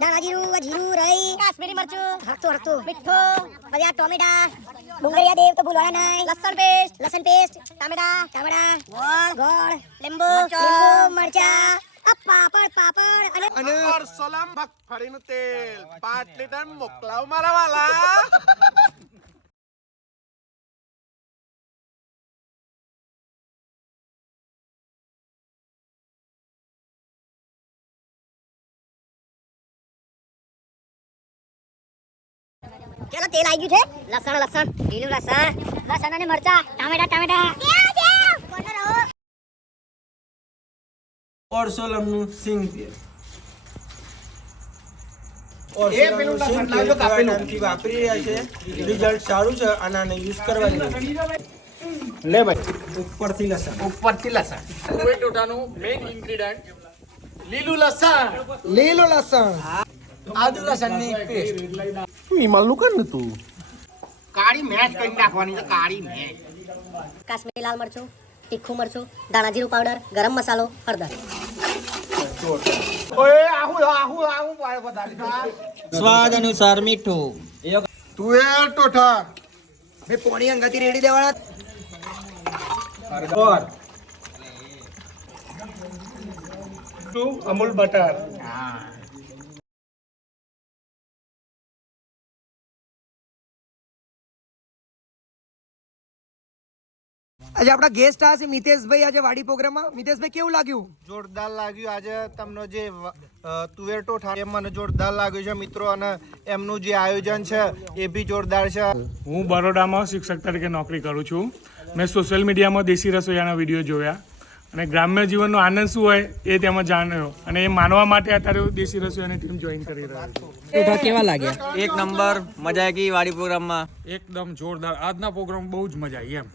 દાણા જીરું જીરું રહી કાશ્મીરી મરચું હરતું મીઠું પછી આ ટોમેટા ડુંગળિયા દેવ તો ભૂલવાના નહીં લસણ પેસ્ટ ટામેટા ગોળ લીંબુ મરચા પાપડ અને સોલમ મગફળીનું તેલ 5 લીટર મોકલાવ મારા વાલા. ચાલો તેલ આવી ગયું છે. લસણ લીલું લસણ અને મરચા ટામેટા और सोलमનું સિંગ તેલ એ પેલું લસણ લાવજો કાપેલું. નામથી વાપરી રહ્યા છે. રિઝલ્ટ સારું છે અને આને યુઝ કરવાની લે ભાઈ ઉપરથી લસણ તુવેર ટોટાનું મેઇન ઇન્ગ્રેડિયન્ટ લીલું લસણ. લીલું લસણ આદુ લસણની પેસ્ટ ઈમાલનું કર ને તું કાળી મેચ કરી નાખવાની છે. કાળી મેચ કાશ્મીરી લાલ મરચું તીખું મરચું દાણા જીરું પાવડર ગરમ મસાલો હળદર ઓય આહુ વધારે સ્વાદ અનુસાર મીઠું તુવેર ટોઠા મે પોણી અંગાથી રેડી દેવાના ઓર અમૂલ બટર. આજે આપણા ગેસ્ટ આ છે મિતેશભાઈ આજે વાડી પ્રોગ્રામમાં. મિતેશભાઈ કેવું લાગ્યું? જોરદાર લાગ્યું. આજે તમને જે તુવેર ટોઠા એ મને જોરદાર લાગ્યું છે મિત્રો, અને એમનું જે આયોજન છે એ બી જોરદાર છે. હું બરોડામાં શિક્ષક તરીકે નોકરી કરું છું. મેં સોશિયલ મીડિયામાં દેશી રસોઈયાના વિડીયો જોયા અને ગ્રામ્ય જીવનનો આનંદ શું હોય એ તેમાં જાણ્યો, અને એ માનવા માટે અત્યારે દેશી રસોઈયાની ટીમ જોઈન કરી રહ્યા છું. કેવા લાગ્યા? એક નંબર મજા આવી વાડી પ્રોગ્રામમાં. એકદમ જોરદાર. આજના પ્રોગ્રામ બહુ જ મજા આવી એમ.